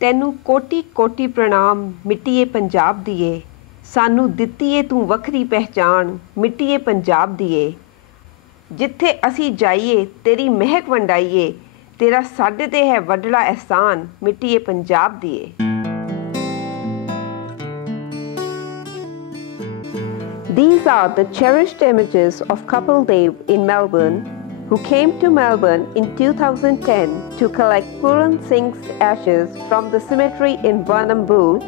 ਤੈਨੂੰ ਕੋਟੀ ਕੋਟੀ ਪ੍ਰਣਾਮ ਮਿੱਟੀਏ ਪੰਜਾਬ ਦੀਏ, ਸਾਨੂੰ ਦਿੱਤੀਏ ਤੂੰ ਵੱਖਰੀ ਪਹਿਚਾਣ ਮਿੱਟੀਏ ਪੰਜਾਬ ਦੀਏ। ਜਿੱਥੇ ਅਸੀਂ ਜਾਈਏ ਤੇਰੀ ਮਹਿਕ ਵੰਡਾਈਏ, ਤੇਰਾ ਸਾਡੇ ਤੇ ਹੈ ਵੱਡੜਾ ਅਹਿਸਾਨ ਮਿੱਟੀਏ ਪੰਜਾਬ ਦੀਏ। These are the cherished images of couple Dave in Melbourne, who came to Melbourne in 2010 to collect Puran Singh's ashes from the cemetery in Warrnambool,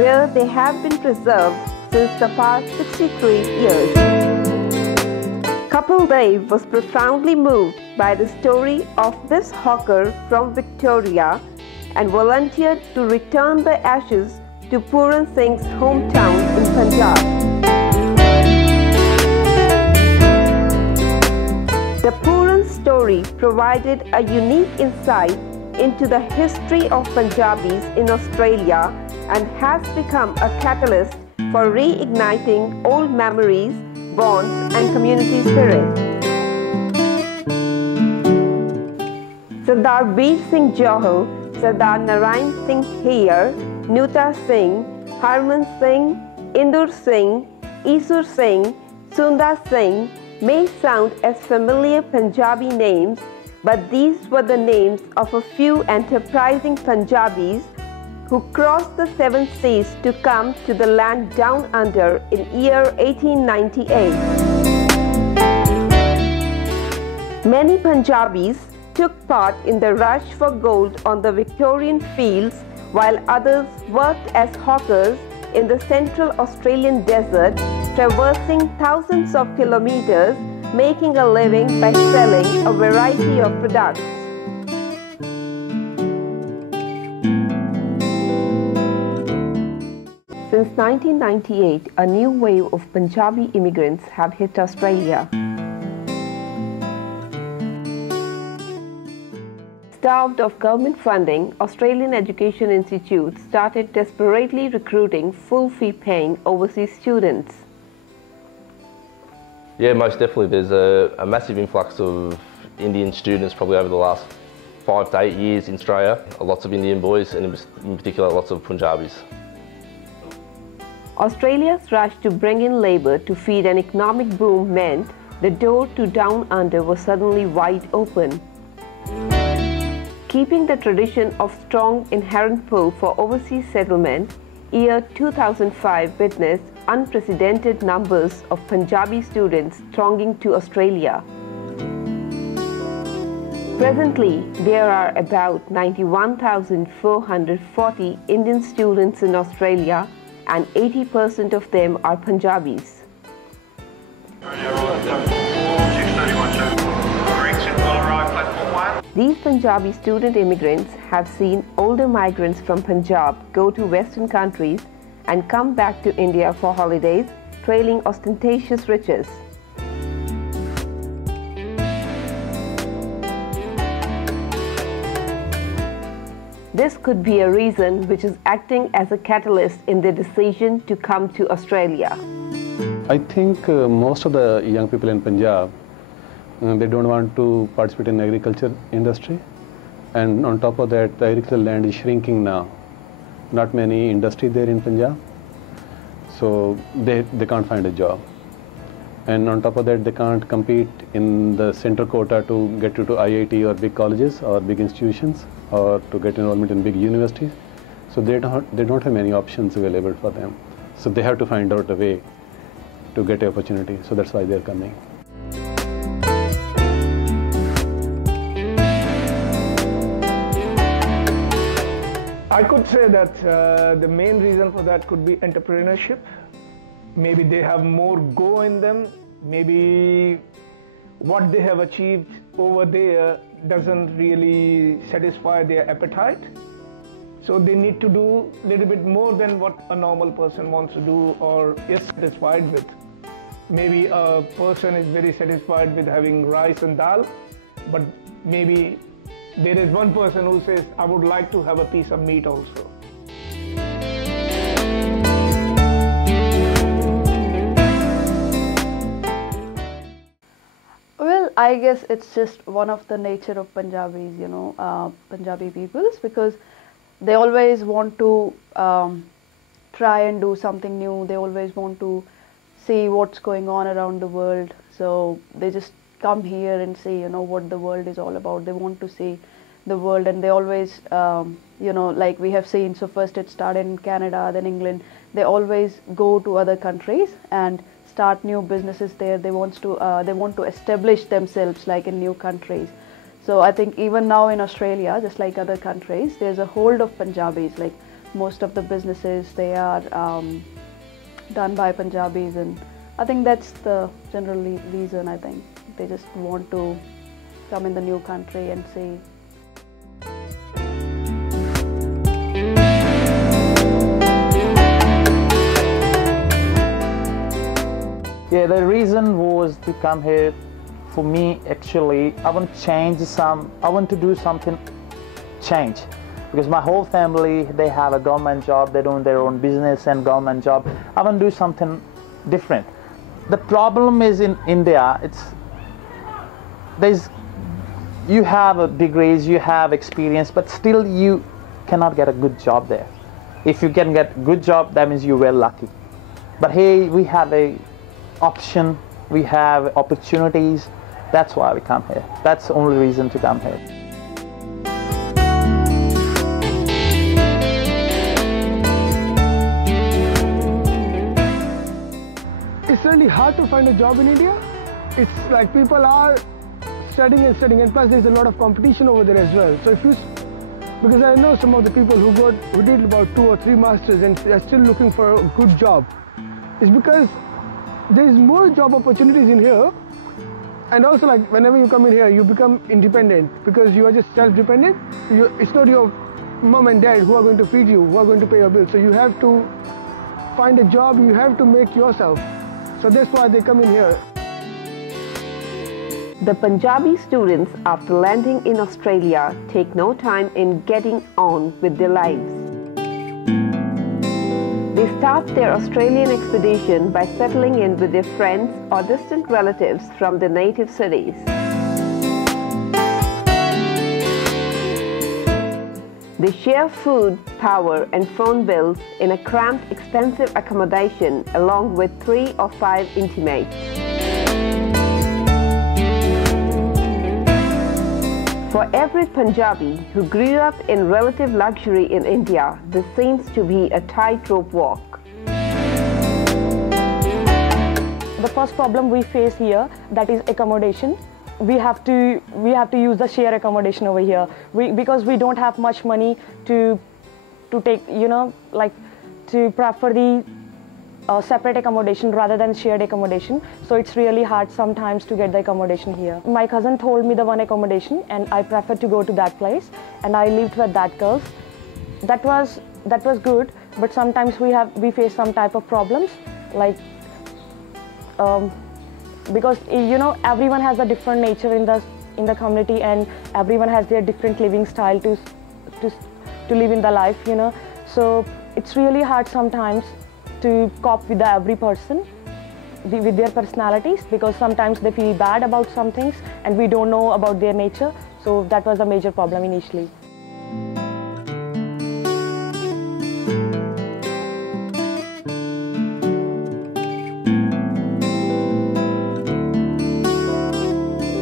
where they have been preserved since the past 63 years. Couple Dave was profoundly moved by the story of this hawker from Victoria and volunteered to return the ashes to Puran Singh's hometown in Punjab. The Puran story provided a unique insight into the history of Punjabis in Australia and has become a catalyst for reigniting old memories, bonds and community spirit. Sardar Veer Singh Johal, Sardar Narayan Singh Heer, Nuta Singh, Harman Singh, Indur Singh, Isur Singh, Sunda Singh may sound as familiar Punjabi names, but these were the names of a few enterprising Punjabis who crossed the 7 seas to come to the land down under in year 1898. Many Punjabis took part in the rush for gold on the Victorian fields, while others worked as hawkers in the central Australian desert, traversing thousands of kilometers, making a living by selling a variety of products. Since 1998, a new wave of Punjabi immigrants have hit Australia. Starved of government funding, Australian Education Institute started desperately recruiting full-fee paying overseas students. Yeah, most definitely. There's a massive influx of Indian students probably over the last 5 to 8 years in Australia. Lots of Indian boys and in particular lots of Punjabis. Australia's rush to bring in labour to feed an economic boom meant the door to Down Under was suddenly wide open. Keeping the tradition of strong inherent pull for overseas settlement, year 2005 witnessed unprecedented numbers of Punjabi students thronging to Australia. Presently, there are about 91,440 Indian students in Australia, and 80% of them are Punjabis. These Punjabi student immigrants have seen older migrants from Punjab go to Western countries and come back to India for holidays, trailing ostentatious riches. This could be a reason which is acting as a catalyst in their decision to come to Australia. I think most of the young people in Punjab, they don't want to participate in agriculture industry, and on top of that the agricultural land is shrinking now. Not many industry there in Punjab, so they can't find a job, and on top of that they can't compete in the central quota to get into IIT or big colleges or big institutions or to get enrollment in big universities. So they don't have many options available for them, so they have to find out a way to get an opportunity. So that's why they're coming. I could say that the main reason for that could be entrepreneurship. Maybe they have more go in them. Maybe what they have achieved over there doesn't really satisfy their appetite. So they need to do a little bit more than what a normal person wants to do or is satisfied with. Maybe a person is very satisfied with having rice and dal, but maybe there is one person who says, I would like to have a piece of meat also. Well, I guess it's just one of the nature of Punjabis, Punjabi peoples, because they always want to try and do something new. They always want to see what's going on around the world. So they just come here and see, you know, what the world is all about. They want to see the world, and they always, you know, like we have seen, so first it started in Canada, then England. They always go to other countries and start new businesses there. They want to establish themselves like in new countries. So I think even now in Australia, just like other countries, there's a hold of Punjabis. Like most of the businesses, they are done by Punjabis, and I think that's the general reason. I think they just want to come in the new country and see. Yeah, the reason was to come here. For me, actually, I want to do something change, because my whole family, they have a government job, they do their own business and government job. I want to do something different. The problem is in India, you have degrees, you have experience, but still you cannot get a good job there. If you can get a good job, that means you're well lucky. But here we have a option, we have opportunities. That's why we come here. That's the only reason to come here. It's really hard to find a job in India. It's like people are studying, and plus there's a lot of competition over there as well. So because I know some of the people who did about 2 or 3 masters and are still looking for a good job. It's because there's more job opportunities in here, and also like whenever you come in here, you become independent because you are just self-dependent. It's not your mom and dad who are going to feed you, who are going to pay your bills. So you have to find a job, you have to make yourself. So that's why they come in here. The Punjabi students, after landing in Australia, take no time in getting on with their lives. They start their Australian expedition by settling in with their friends or distant relatives from their native cities. They share food, power and phone bills in a cramped, expensive accommodation along with 3 or 5 intimates. For every Punjabi who grew up in relative luxury in India, this seems to be a tightrope walk. The first problem we face here, that is accommodation. We have to use the share accommodation over here because we don't have much money to take, you know, like to prefer the separate accommodation rather than shared accommodation. So it's really hard sometimes to get the accommodation here. My cousin told me the one accommodation and I preferred to go to that place, and I lived with that girl. That was good, but sometimes we face some type of problems, like because you know everyone has a different nature in the community, and everyone has their different living style to live in the life, you know. So it's really hard sometimes to cope with every person with their personalities, because sometimes they feel bad about some things and we don't know about their nature. So that was a major problem initially.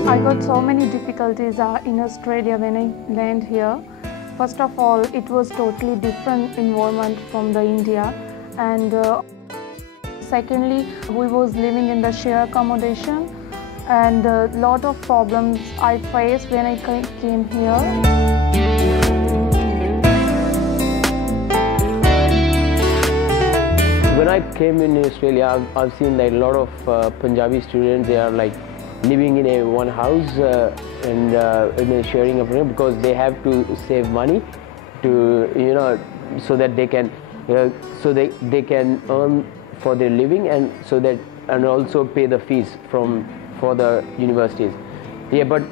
I got so many difficulties in Australia when I landed here. First of all, it was totally different environment from the India, and secondly, we was living in the share accommodation, and a lot of problems I faced when I came here. When I came in Australia, I've seen that a lot of Punjabi students, they are like living in one house and in a sharing apartment, because they have to save money to, you know, so that they can they can earn for their living, and also pay the fees for the universities. Yeah, but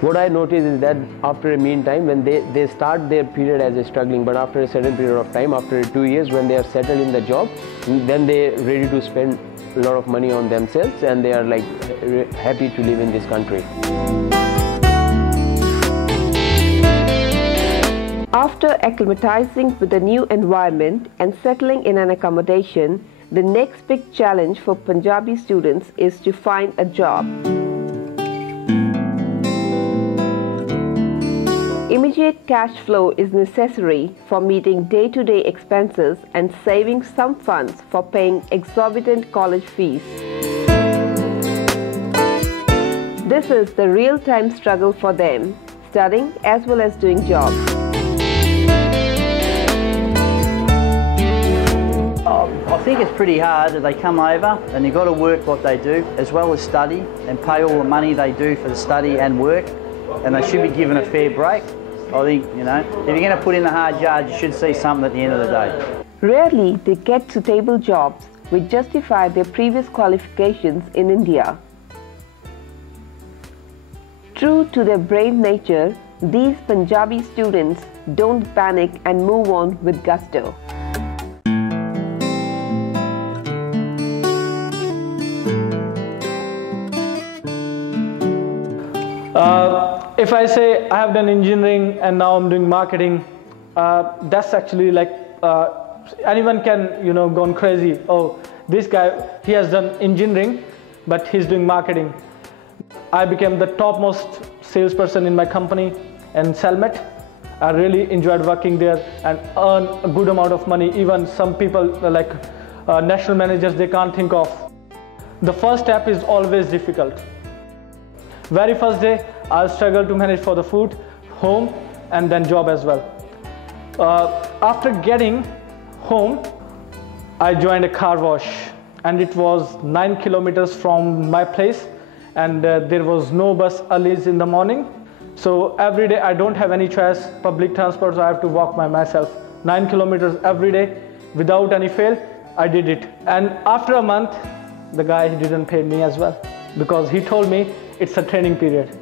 what I noticed is that after a meantime, when they start their period as a struggling, but after a certain period of time, after 2 years, when they are settled in the job, then they're ready to spend a lot of money on themselves, and they are like happy to live in this country. Our After acclimatizing with the new environment and settling in an accommodation, the next big challenge for Punjabi students is to find a job. Immediate cash flow is necessary for meeting day-to-day expenses and saving some funds for paying exorbitant college fees. This is the real-time struggle for them, studying as well as doing jobs. I think it's pretty hard that they come over and they've got to work what they do as well as study and pay all the money they do for the study and work, and they should be given a fair break. I think, you know, if you're going to put in the hard yard, you should see something at the end of the day. Rarely they get suitable jobs which justify their previous qualifications in India. True to their brave nature, these Punjabi students don't panic and move on with gusto. If I say I have done engineering and now I'm doing marketing, that's actually like anyone can, you know, gone crazy. Oh, this guy, he has done engineering, but he's doing marketing. I became the topmost salesperson in my company and Selmet. I really enjoyed working there and earn a good amount of money. Even some people like national managers, they can't think of. The first step is always difficult. Very first day, I'll struggle to manage for the food, home, and then job as well. After getting home, I joined a car wash, and it was 9 kilometers from my place, and there was no bus early in the morning. So every day I don't have any choice, public transport, so I have to walk by myself. 9 kilometers every day, without any fail, I did it. And after a month, the guy didn't pay me as well, because he told me it's a training period.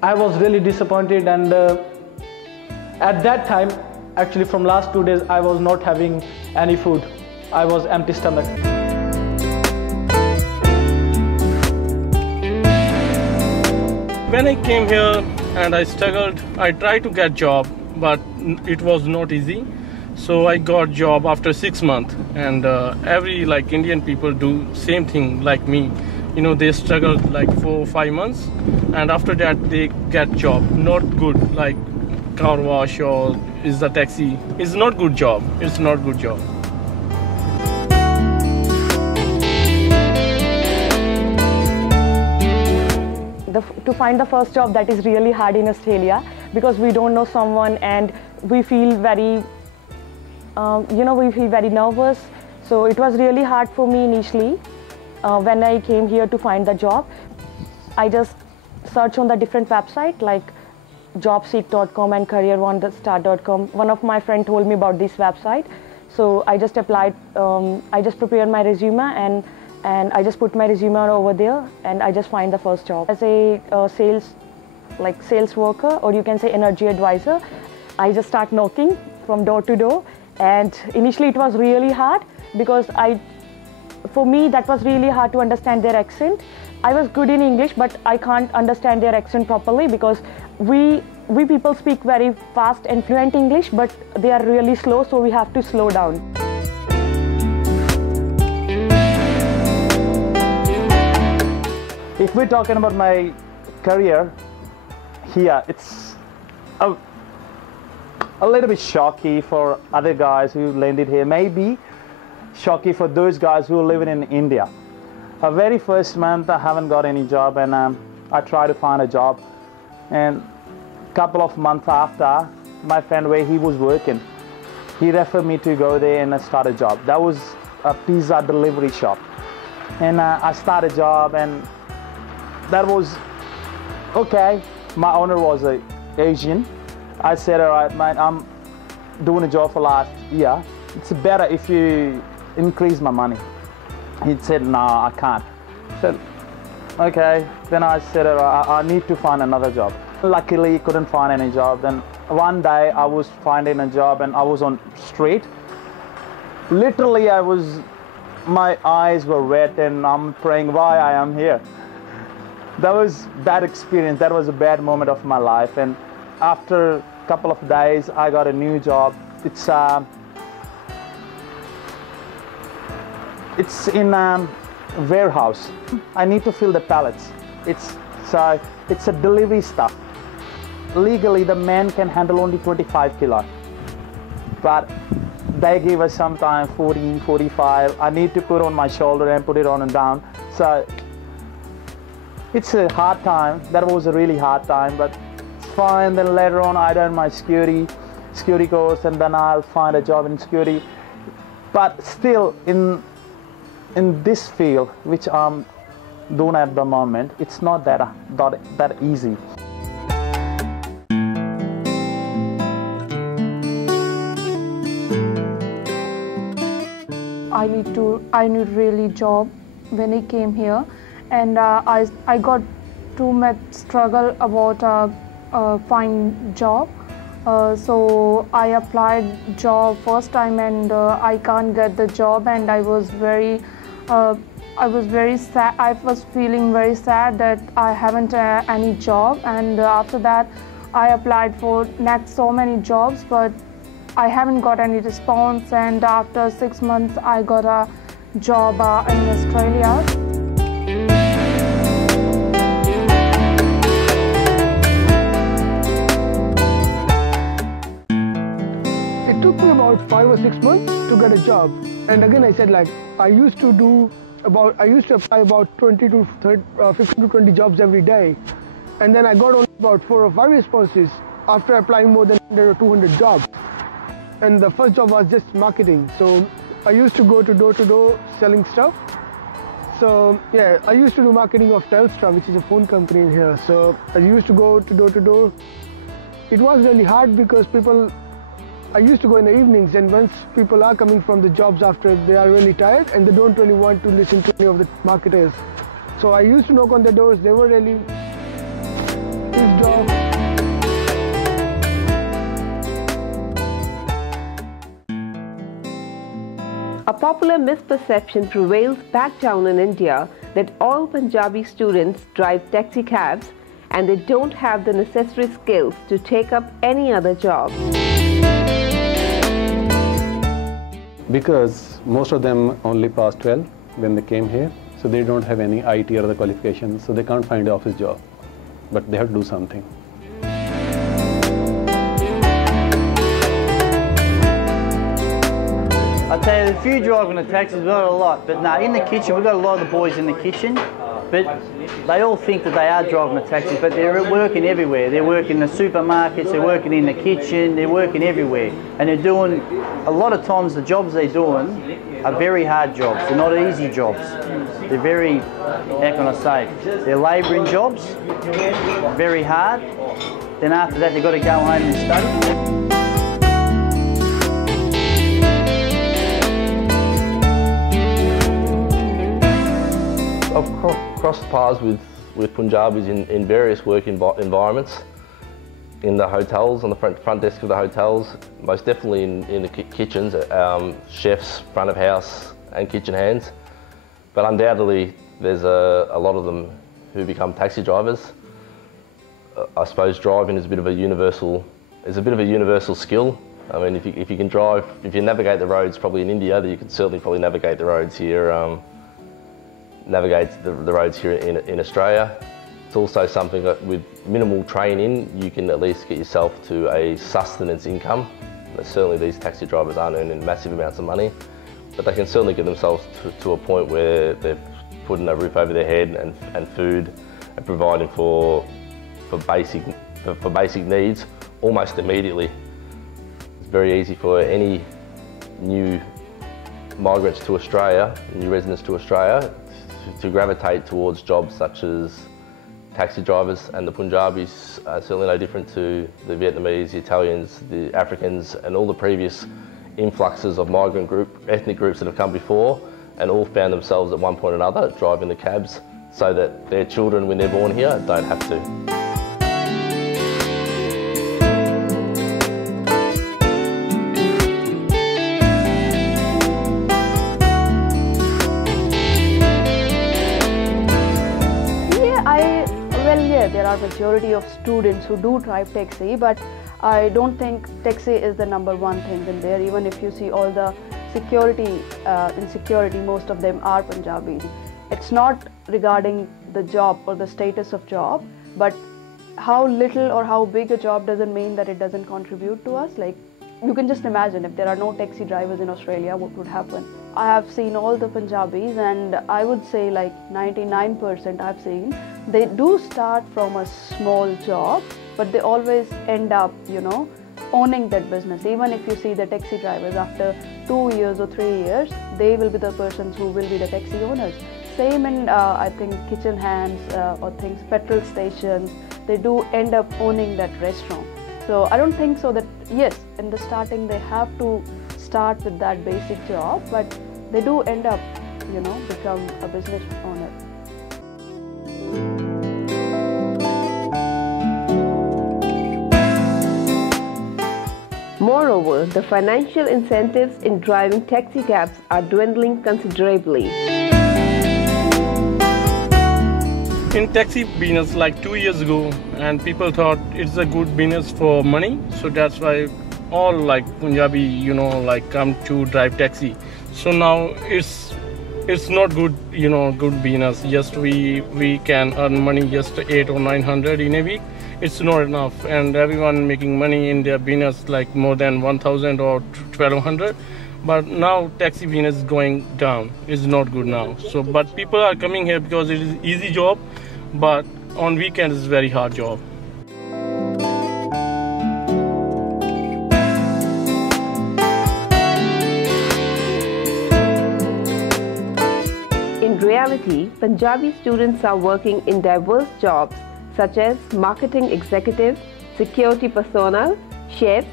I was really disappointed, and at that time, actually from last 2 days, I was not having any food. I was empty stomach. When I came here and I struggled, I tried to get job, but it was not easy. So I got job after 6 months, and every like Indian people do same thing like me. You know, they struggled like 4 or 5 months, and after that they get job. Not good, like car wash or is the taxi. It's not good job. It's not good job. To find the first job, that is really hard in Australia, because we don't know someone and we feel very, we feel very nervous. So it was really hard for me initially. When I came here to find the job, I just searched on the different websites like jobseek.com and career1star.com. One of my friends told me about this website, so I just applied. I just prepared my resume and I just put my resume over there, and I just find the first job as a sales worker, or you can say energy advisor. I just start knocking from door to door, and initially it was really hard because for me, that was really hard to understand their accent. I was good in English, but I can't understand their accent properly, because we people speak very fast and fluent English, but they are really slow, so we have to slow down. If we're talking about my career here, it's a little bit shocking for other guys who landed here. Maybe shocking for those guys who are living in India. The very first month I haven't got any job, and I try to find a job, and a couple of months after, my friend where he was working, he referred me to go there and start a job. That was a pizza delivery shop, and I started a job, and that was okay. My owner was an Asian. I said, all right, mate, I'm doing a job for last year. It's better if you increase my money. He said, no, I can't. I said, okay. Then I said, I need to find another job. Luckily, couldn't find any job. Then one day I was finding a job, and I was on street. Literally, my eyes were wet, and I'm praying why I am here. That was bad experience. That was a bad moment of my life. And after couple of days, I got a new job. It's in a warehouse. I need to fill the pallets. It's a delivery stuff. Legally, the man can handle only 25 kilo, but they give us sometimes 40, 45. I need to put on my shoulder and put it on and down. So it's a hard time. That was a really hard time, but it's fine. Then later on, I done my security course, and then I'll find a job in security. But still, in this field, which I'm doing at the moment, it's not that easy. I need really job when I came here, and I got too much struggle about find job. So I applied job first time, and I can't get the job, and I was very sad. I was feeling very sad that I haven't any job, and after that I applied for next so many jobs, but I haven't got any response, and after 6 months I got a job in Australia. It took me about 5 or 6 months to get a job, and again I said, like, I used to apply about 15 to 20 jobs every day, and then I got only about 4 or 5 responses after applying more than 100 or 200 jobs. And the first job was just marketing. So I used to go to door selling stuff. So yeah, I used to do marketing of Telstra, which is a phone company in here. So I used to go to door. It was really hard because I used to go in the evenings, and once people are coming from the jobs after, they are really tired and they don't really want to listen to any of the marketers. So I used to knock on the doors. They were really pissed off. A popular misperception prevails back down in India that all Punjabi students drive taxi cabs and they don't have the necessary skills to take up any other job. Because most of them only passed 12 when they came here, so they don't have any IT or other qualifications, so they can't find an office job, but they have to do something. I tell you, the few driving the taxis, we've got a lot, but no, in the kitchen, we've got a lot of the boys in the kitchen, but they all think that they are driving the taxis, but they're working everywhere. They're working in the supermarkets, they're working in the kitchen, they're working everywhere, and they're doing, a lot of times the jobs they're doing are very hard jobs. They're not easy jobs. They're very, how can I say, they're labouring jobs, very hard. Then after that, they've got to go home and study. I've crossed paths with Punjabis in various work environments, in the hotels, on the front desk of the hotels, most definitely in the kitchens, chefs, front of house and kitchen hands. But undoubtedly there's a lot of them who become taxi drivers. I suppose driving is a bit of a universal skill. I mean, if you can drive, if you navigate the roads probably in India, then you can certainly probably navigate the roads here. Navigate the roads here in Australia. It's also something that with minimal training, you can at least get yourself to a sustenance income. Certainly these taxi drivers aren't earning massive amounts of money, but they can certainly get themselves to a point where they're putting a roof over their head and food and providing for basic needs almost immediately. It's very easy for any new migrants to Australia, new residents to Australia, to gravitate towards jobs such as taxi drivers, and the Punjabis are certainly no different to the Vietnamese, the Italians, the Africans and all the previous influxes of migrant ethnic groups that have come before, and all found themselves at one point or another driving the cabs so that their children when they're born here don't have to. There are majority of students who do drive taxi, but I don't think taxi is the #1 thing in there. Even if you see all the insecurity, most of them are Punjabis. It's not regarding the job or the status of job, but how little or how big a job doesn't mean that it doesn't contribute to us. Like, you can just imagine if there are no taxi drivers in Australia, what would happen? I have seen all the Punjabis, and I would say like 99% I've seen, they do start from a small job, but they always end up, owning that business. Even if you see the taxi drivers, after 2 years or 3 years, they will be the persons who will be the taxi owners. Same in, I think, kitchen hands or things, petrol stations, they do end up owning that restaurant. So I don't think so that, yes, in the starting they have to start with that basic job, but they do end up, become a business owner. Moreover, the financial incentives in driving taxi cabs are dwindling considerably. In taxi business like 2 years ago, and people thought it's a good business for money, so that's why all like Punjabi, come to drive taxi. So now it's not good, good business. Just we can earn money just 800 or 900 in a week. It's not enough, and everyone making money in their business like more than 1,000 or 1,200. But now taxi business is going down. It's not good now. So, but people are coming here because it is easy job, but on weekends it's very hard job. In reality, Punjabi students are working in diverse jobs such as marketing executives, security personnel, chefs,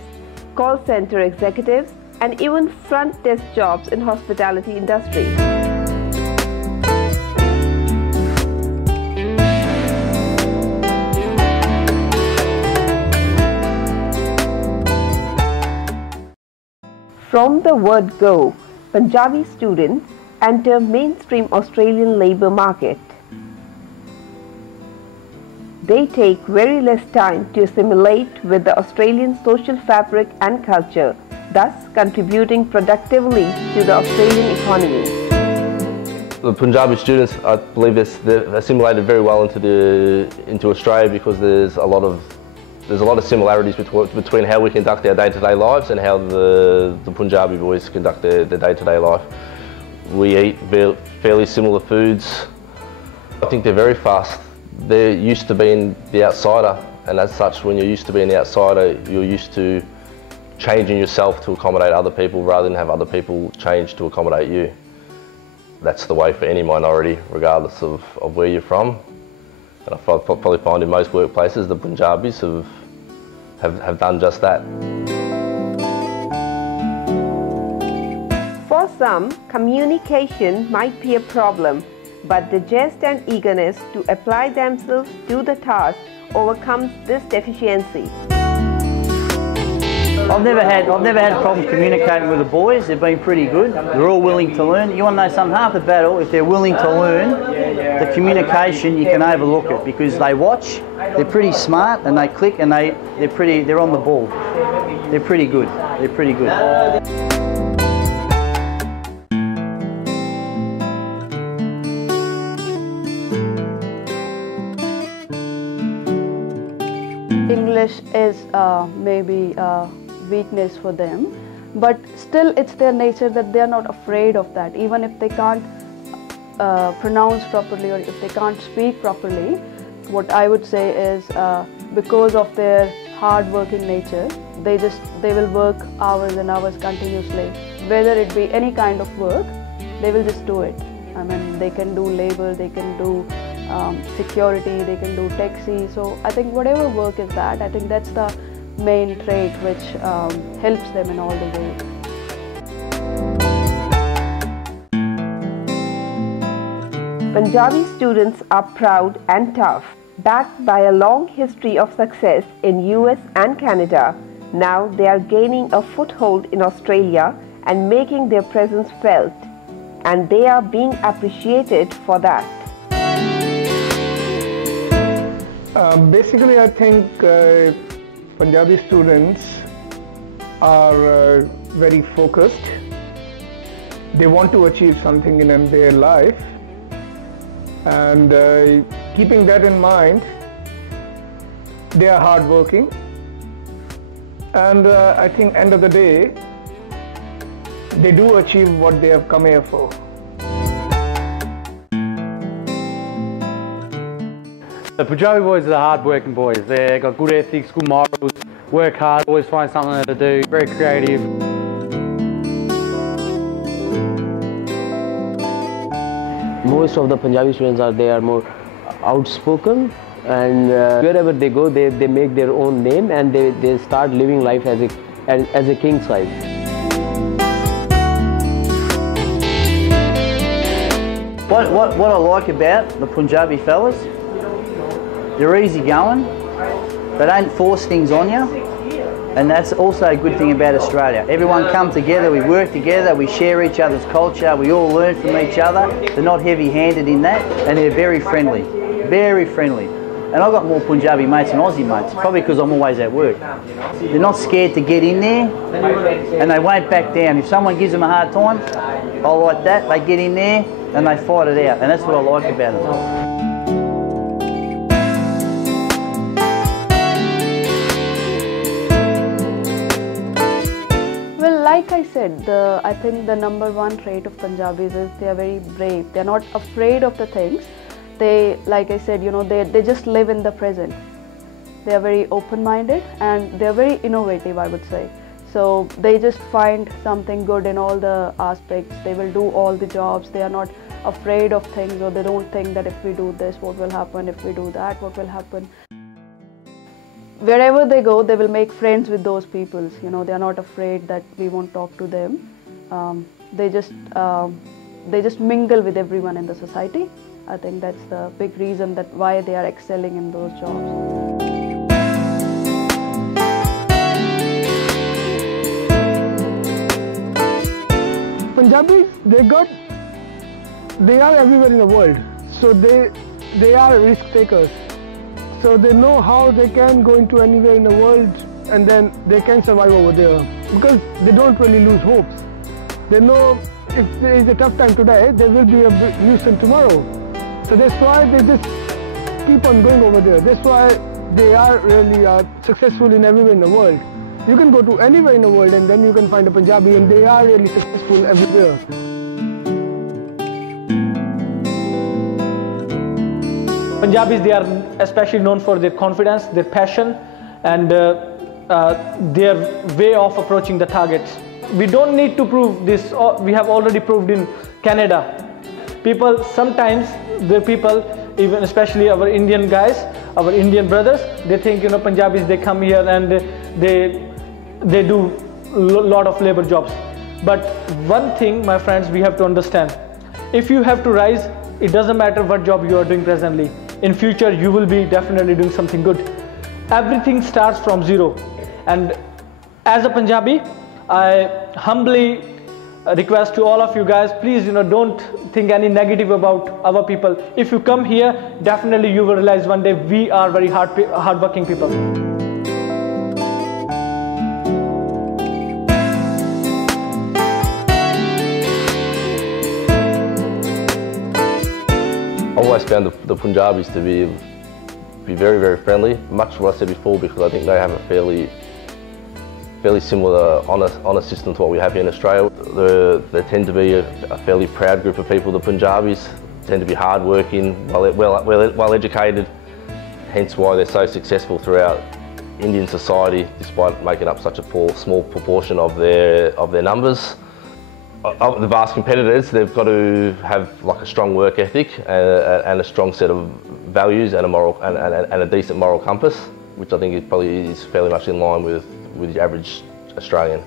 call center executives, and even front desk jobs in hospitality industry. From the word go, Punjabi students enter mainstream Australian labour market. They take very less time to assimilate with the Australian social fabric and culture, thus contributing productively to the Australian economy. The Punjabi students, I believe they've assimilated very well into Australia because there's a lot of similarities between how we conduct our day-to-day lives and how the Punjabi boys conduct their day-to-day life. We eat fairly similar foods. I think they're very fast. They're used to being the outsider, and as such, when you're used to being the outsider, you're used to changing yourself to accommodate other people rather than have other people change to accommodate you. That's the way for any minority, regardless of where you're from. And I probably find in most workplaces the Punjabis have done just that. For some, communication might be a problem, but the zest and eagerness to apply themselves to the task overcomes this deficiency. I've never had problems communicating with the boys. They've been pretty good. They're all willing to learn. You want to know something? Half the battle, if they're willing to learn, the communication, you can overlook it because they watch. They're pretty smart and they click and they're on the ball. They're pretty good. They're pretty good. English is maybe a weakness for them, but still it's their nature that they are not afraid of that. Even if they can't pronounce properly or if they can't speak properly, what I would say is because of their hard-working nature, they will work hours and hours continuously. Whether it be any kind of work, they will just do it. I mean, they can do labor, they can do security, they can do taxi. So I think whatever work is that, I think that's the main trait which helps them in all the ways. Punjabi students are proud and tough. Backed by a long history of success in US and Canada, now they are gaining a foothold in Australia and making their presence felt. And they are being appreciated for that. Basically, I think Punjabi students are very focused. They want to achieve something in their life, and keeping that in mind, they are hardworking, and I think end of the day they do achieve what they have come here for. The Punjabi boys are the hard-working boys. They've got good ethics, good morals, work hard, always find something to do, very creative. Most of the Punjabi students are more outspoken, and wherever they go, they make their own name, and they start living life as a king size. What I like about the Punjabi fellas, they're easy going, they don't force things on you, and that's also a good thing about Australia. Everyone come together, we work together, we share each other's culture, we all learn from each other. They're not heavy-handed in that, and they're very friendly, very friendly. And I've got more Punjabi mates than Aussie mates, probably because I'm always at work. They're not scared to get in there, and they won't back down. If someone gives them a hard time, I like that, they get in there and they fight it out, and that's what I like about them. Like I said, I think the number one trait of Punjabis is they are very brave. They are not afraid of the things. They, like I said, they just live in the present. They are very open-minded and they are very innovative, I would say. So they just find something good in all the aspects. They will do all the jobs. They are not afraid of things, or they don't think that if we do this, what will happen? If we do that, what will happen? Wherever they go, they will make friends with those people. They are not afraid that we won't talk to them. They just mingle with everyone in the society. I think that's the big reason that why they are excelling in those jobs. Punjabis, they are everywhere in the world, so they are risk takers. So they know how they can go into anywhere in the world, and then they can survive over there because they don't really lose hopes. They know if there is a tough time today, there will be a new sun tomorrow. So that's why they just keep on going over there. That's why they are really successful in everywhere in the world. You can go to anywhere in the world and then you can find a Punjabi, and they are really successful everywhere. Punjabis, they are especially known for their confidence, their passion, and their way of approaching the targets. We don't need to prove this, we have already proved in Canada. People, sometimes the people, even especially our Indian guys, our Indian brothers, they think, Punjabis, they come here and they do a lot of labor jobs. But one thing, my friends, we have to understand. If you have to rise, it doesn't matter what job you are doing presently. In future, you will be definitely doing something good. Everything starts from zero. And as a Punjabi, I humbly request to all of you guys, please, don't think any negative about our people. If you come here, definitely you will realize one day we are very hardworking people. I've always found the Punjabis to be very, very friendly, much what I said before, because I think they have a fairly similar honest system to what we have here in Australia. They tend to be a fairly proud group of people. The Punjabis tend to be hard-working, well educated, hence why they're so successful throughout Indian society, despite making up such a small proportion of their numbers. Of the vast competitors, they've got to have like a strong work ethic and a strong set of values and a decent moral compass, which I think is fairly much in line with the average Australian.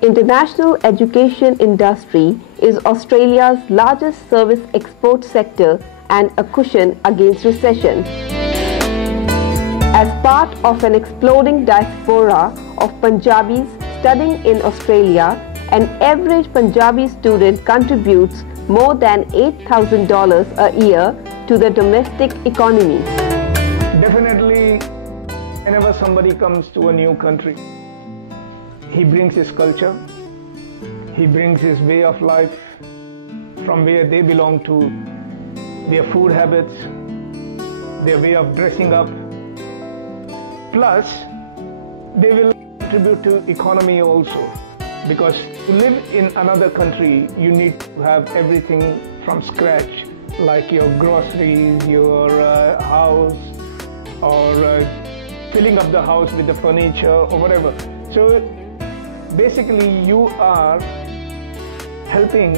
International education industry is Australia's largest service export sector and a cushion against recession. As part of an exploding diaspora of Punjabis studying in Australia, an average Punjabi student contributes more than $8,000 a year to the domestic economy. Definitely, whenever somebody comes to a new country, he brings his culture, he brings his way of life from where they belong to, their food habits, their way of dressing up. Plus, they will contribute to economy also, because to live in another country, you need to have everything from scratch, like your groceries, your house, or filling up the house with the furniture or whatever. So basically you are helping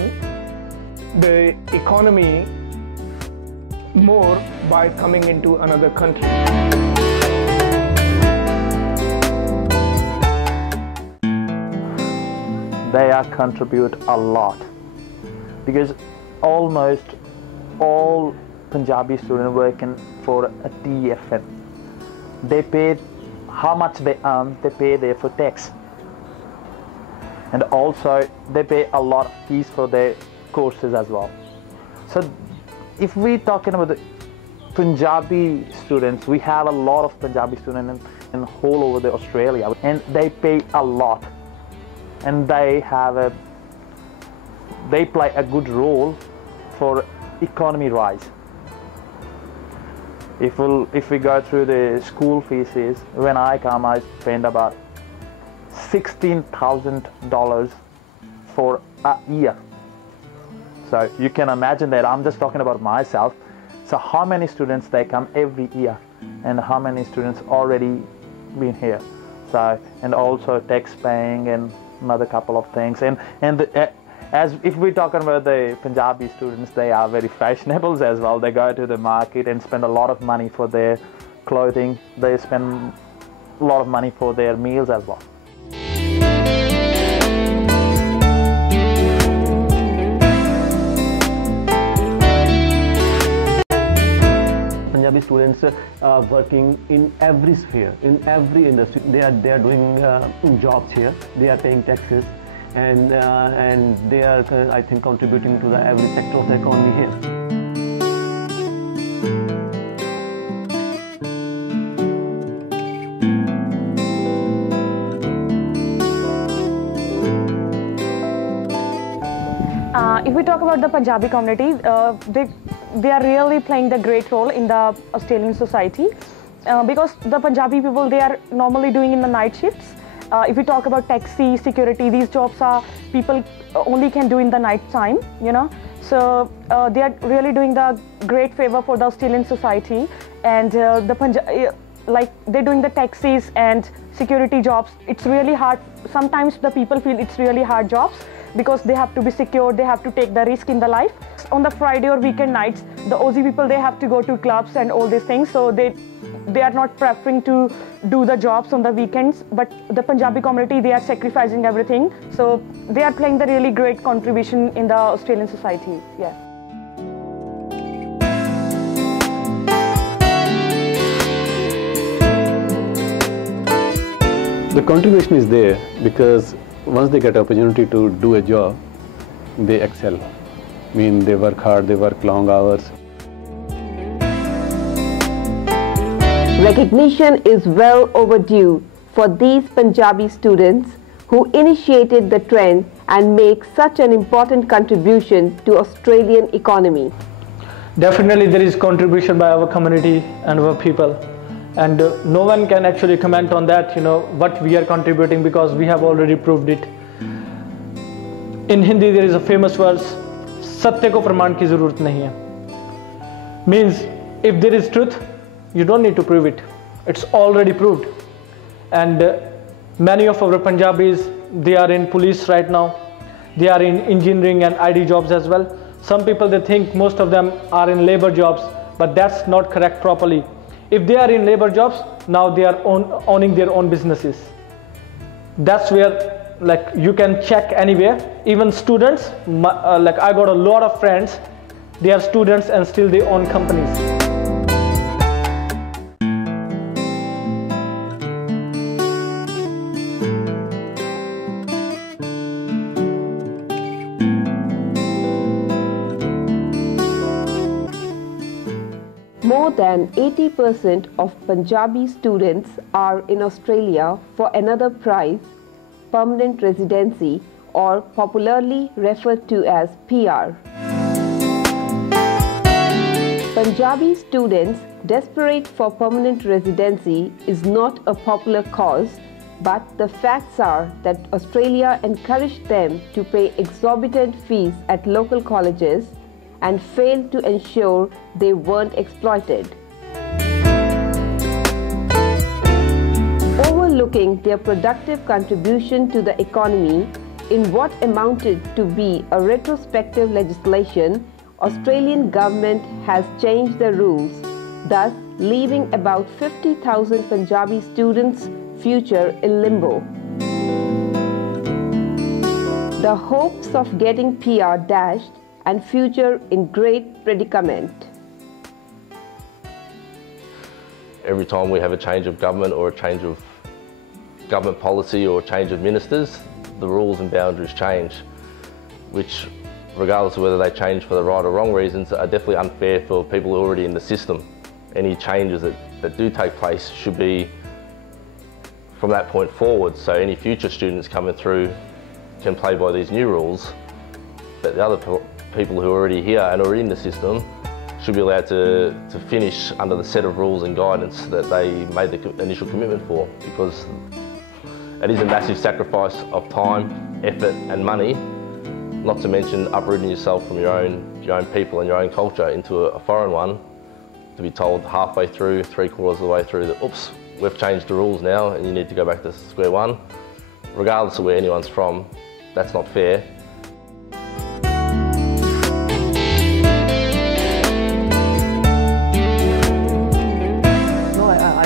the economy more by coming into another country. They contribute a lot, because almost all Punjabi students working for a TFN, they pay how much they earn, they pay there for tax, and also they pay a lot of fees for their courses as well. So if we're talking about the Punjabi students, we have a lot of Punjabi students in whole over the Australia, and they pay a lot, and they play a good role for economy rise. If we go through the school fees, when I come, I spend about $16,000 for a year. So you can imagine that I'm just talking about myself. So how many students they come every year, and how many students already been here. So, and also tax paying and another couple of things. As if we're talking about the Punjabi students, they are very fashionable as well. They go to the market and spend a lot of money for their clothing. They spend a lot of money for their meals as well. Punjabi students are working in every sphere, in every industry. They are doing jobs here. They are paying taxes, and they are, I think, contributing to every sector of the economy here. If we talk about the Punjabi community, they are really playing the great role in the Australian society, because the Punjabi people, they are normally doing in the night shifts. If we talk about taxi, security, these jobs are people only can do in the night time, you know. So they are really doing the great favor for the Australian society, and like they're doing the taxis and security jobs. It's really hard. Sometimes the people feel it's really hard jobs, because they have to be secure, they have to take the risk in the life. On the Friday or weekend nights, the Aussie people, they have to go to clubs and all these things, so they are not preferring to do the jobs on the weekends. But the Punjabi community, they are sacrificing everything, so they are playing the really great contribution in the Australian society. Yeah. The contribution is there because once they get opportunity to do a job, they excel. I mean, they work hard, they work long hours. Recognition is well overdue for these Punjabi students who initiated the trend and make such an important contribution to Australian economy. Definitely there is contribution by our community and our people. And no one can actually comment on that, you know, what we are contributing, because we have already proved it. In Hindi there is a famous verse, "Satya ko praman ki zarurat nahi hai." Means if there is truth, you don't need to prove it. It's already proved. And many of our Punjabis, they are in police right now. They are in engineering and ID jobs as well. Some people, they think most of them are in labor jobs, but that's not correct properly. If they are in labor jobs, now they are owning their own businesses. That's where, like, you can check anywhere. Even students, like I got a lot of friends, they are students and still they own companies. than 80% of Punjabi students are in Australia for another prize, permanent residency, or popularly referred to as PR. Punjabi students desperate for permanent residency is not a popular cause, but the facts are that Australia encouraged them to pay exorbitant fees at local colleges and failed to ensure they weren't exploited. Overlooking their productive contribution to the economy in what amounted to be a retrospective legislation, Australian government has changed the rules, thus leaving about 50,000 Punjabi students' future in limbo. The hopes of getting PR dashed and future in great predicament. Every time we have a change of government or a change of government policy or a change of ministers, the rules and boundaries change, which, regardless of whether they change for the right or wrong reasons, are definitely unfair for people who are already in the system. Any changes that do take place should be from that point forward, so any future students coming through can play by these new rules, but the other people who are already here and already in the system should be allowed to finish under the set of rules and guidance that they made the initial commitment for, because it is a massive sacrifice of time, effort and money, not to mention uprooting yourself from your own people and your own culture into a foreign one, to be told halfway through, 3/4 of the way through that, oops, we've changed the rules now and you need to go back to square one. Regardless of where anyone's from, that's not fair.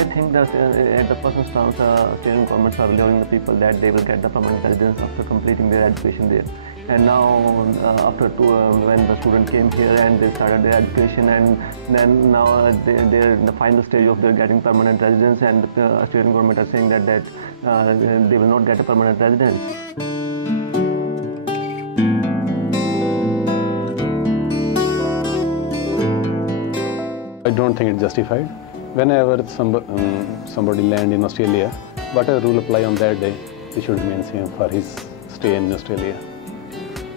I think that at the first instance, Australian governments are allowing the people that they will get the permanent residence after completing their education there. And now, when the student came here and they started their education, and then now they're in the final stage of their getting permanent residence, and the Australian government are saying that they will not get a permanent residence. I don't think it's justified. Whenever somebody land in Australia, whatever rule apply on that day, they should remain same for his stay in Australia.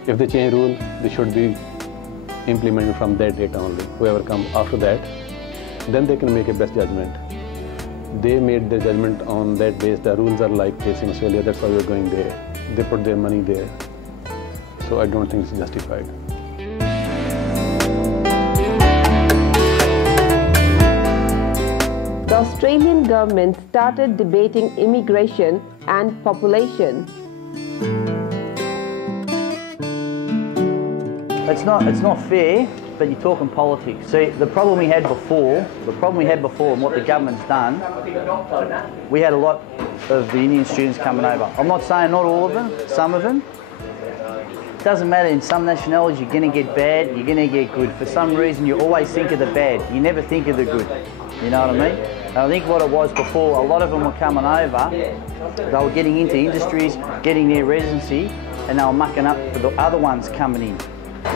If they change rule, they should be implemented from that date only. Whoever comes after that, then they can make a best judgment. They made their judgment on that base. The rules are like this in Australia, that's why we're going there. They put their money there. So I don't think it's justified. The Australian government started debating immigration and population. It's not fair, but you're talking politics. See, the problem we had before and what the government's done, we had a lot of the Indian students coming over. I'm not saying not all of them, some of them. It doesn't matter, in some nationalities you're going to get bad, you're going to get good. For some reason you always think of the bad, you never think of the good. You know what I mean? And I think what it was before, a lot of them were coming over, they were getting into industries, getting their residency, and they were mucking up for the other ones coming in.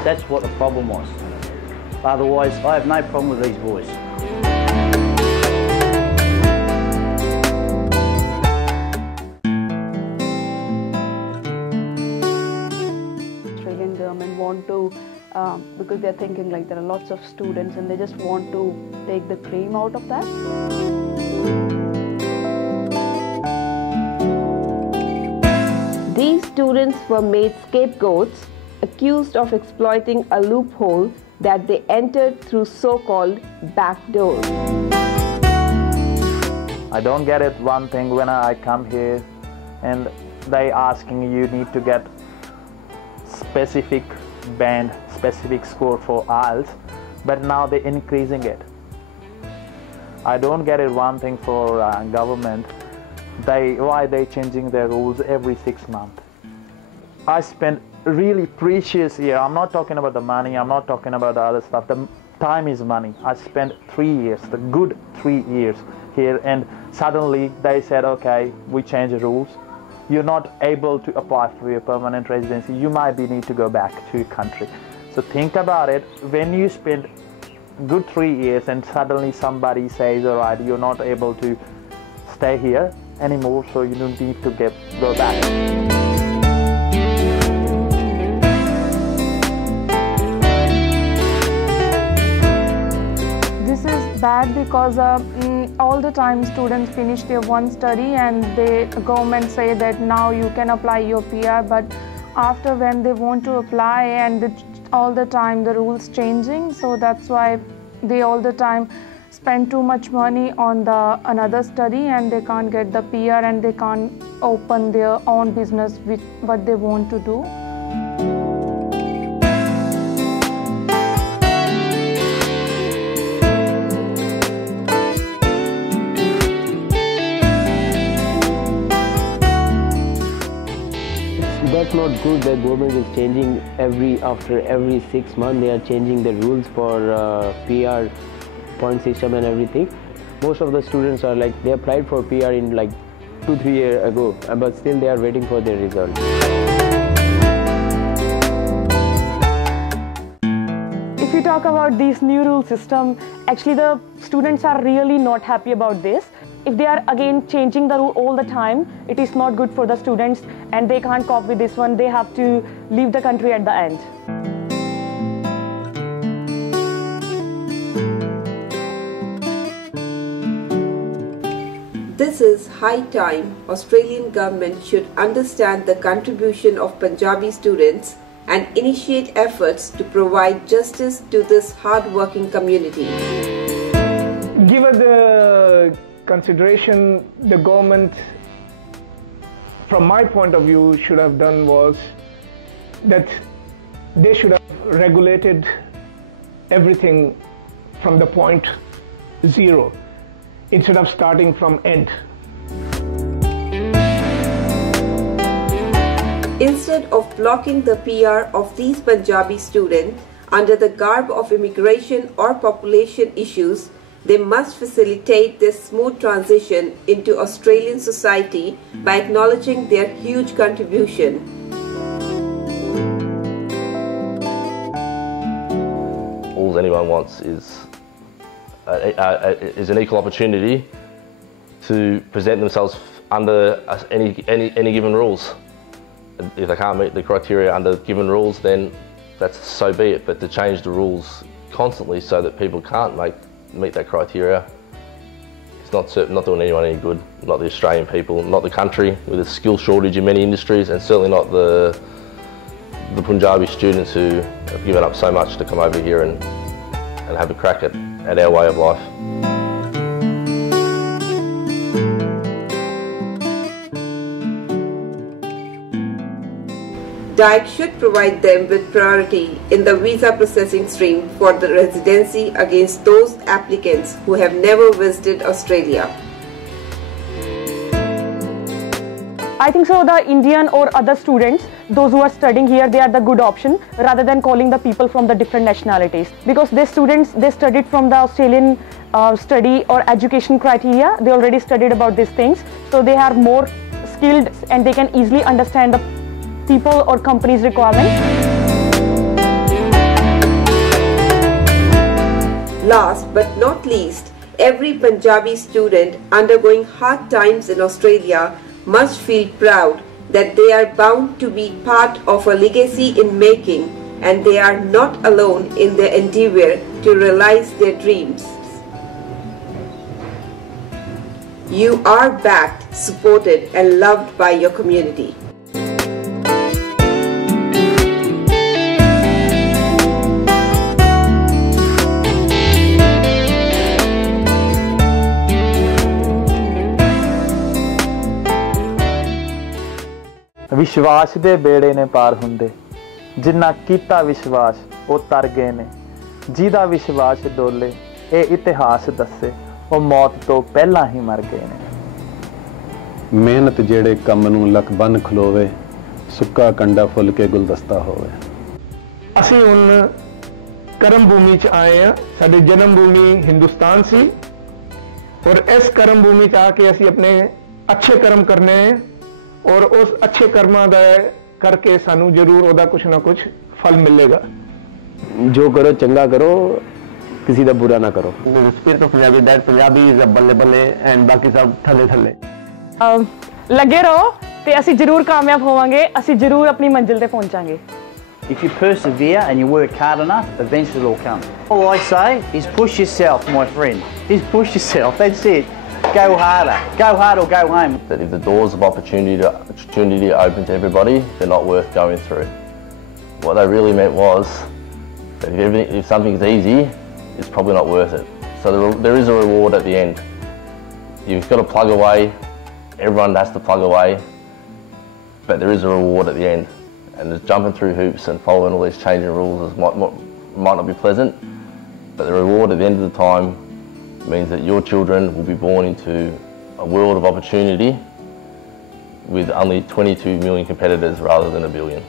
That's what the problem was. Otherwise, I have no problem with these boys. Australian government want to, because they're thinking like there are lots of students and they just want to take the cream out of that. These students were made scapegoats, accused of exploiting a loophole that they entered through so-called back doors. I don't get it one thing when I come here and they asking you need to get specific band, specific score for IELTS, but now they're increasing it. I don't get it one thing for government, why they changing their rules every 6 months. I spent really precious year. I'm not talking about the money, I'm not talking about the other stuff. The time is money. I spent 3 years, the good 3 years here, and suddenly they said, okay, we change the rules. You're not able to apply for your permanent residency. You might need to go back to your country. So think about it. When you spend good 3 years and suddenly somebody says, all right, you're not able to stay here anymore, so you don't need to go back. This is bad because all the time students finish their one study and the government say that now you can apply your PR, but after when they want to apply and all the time the rules changing, so that's why they all the time spend too much money on the another study and they can't get the PR and they can't open their own business with what they want to do. That's not good. The government is changing after every 6 months. They are changing the rules for PR point system and everything. Most of the students are like, they applied for PR in like 2-3 years ago, but still they are waiting for their result. If you talk about this new rule system, actually the students are really not happy about this. If they are again changing the rule all the time, it is not good for the students and they can't cope with this one. They have to leave the country at the end. This is high time Australian government should understand the contribution of Punjabi students and initiate efforts to provide justice to this hard-working community. Given the consideration the government, from my point of view, should have done was that they should have regulated everything from the point 0 instead of starting from end. Instead of blocking the PR of these Punjabi students under the garb of immigration or population issues, they must facilitate this smooth transition into Australian society by acknowledging their huge contribution. All anyone wants is an equal opportunity to present themselves under any given rules. If they can't meet the criteria under given rules, then that's so be it. But to change the rules constantly so that people can't meet that criteria, it's not doing anyone any good. Not the Australian people, not the country with a skill shortage in many industries, and certainly not the Punjabi students who have given up so much to come over here and have a crack at our way of life. DIET should provide them with priority in the visa processing stream for the residency against those applicants who have never visited Australia. I think so the Indian or other students, those who are studying here, they are the good option rather than calling the people from the different nationalities. Because these students, they studied from the Australian study or education criteria. They already studied about these things. So they are more skilled and they can easily understand the people or companies' requirements. Last but not least, every Punjabi student undergoing hard times in Australia must feel proud that they are bound to be part of a legacy in making, and they are not alone in their endeavour to realize their dreams. You are backed, supported and loved by your community. विश्वास दे बेड़े ने पार हुंदे जिन्ना कीता विश्वास वो तर गए ने जिहदा विश्वास डोले ये इतिहास दसे वो मौत तो पहला ही मर गए ने मेहनत जेड़े कम नूं लख बन खलोवे सुक्का कंडा फुल के गुलदस्ता होवे ਅਸੀਂ ਹੁਣ ਕਰਮ ਭੂਮੀ 'ਚ ਆਏ ਹਾਂ ਸਾਡੀ ਜਨਮ ਭੂਮੀ ਹਿੰਦੁਸਤਾਨ ਸੀ ਔਰ ਇਸ ਕਰਮ ਭੂਮੀ 'ਚ ਆ ਕੇ ਅਸੀਂ ਆਪਣੇ ਅੱਛੇ ਕਰਮ ਕਰਨੇ और उस अच्छे कर्मां दा करके सानू जरूर ओदा कुछ ना कुछ फल मिलेगा। जो करो चंगा करो किसी का बुरा ना करो। The spirit of Punjabi, that Punjabi is a बल्ले बल्ले and बाकी सब थले थले। लगे रहो ते असी जरूर कामयाब होवांगे, असी जरूर अपनी मंजिल ते पहुंचांगे। If you persevere and you work hard enough, eventually it'll come. All I say is push yourself, my friend. Just push yourself, that's it. Go harder. Go hard or go home. That if the doors of opportunity are open to everybody, they're not worth going through. What they really meant was that if something's easy, it's probably not worth it. So there is a reward at the end. You've got to plug away, everyone has to plug away, but there is a reward at the end. And just jumping through hoops and following all these changing rules might not be pleasant, but the reward at the end of the time means that your children will be born into a world of opportunity with only 22 million competitors rather than 1 billion.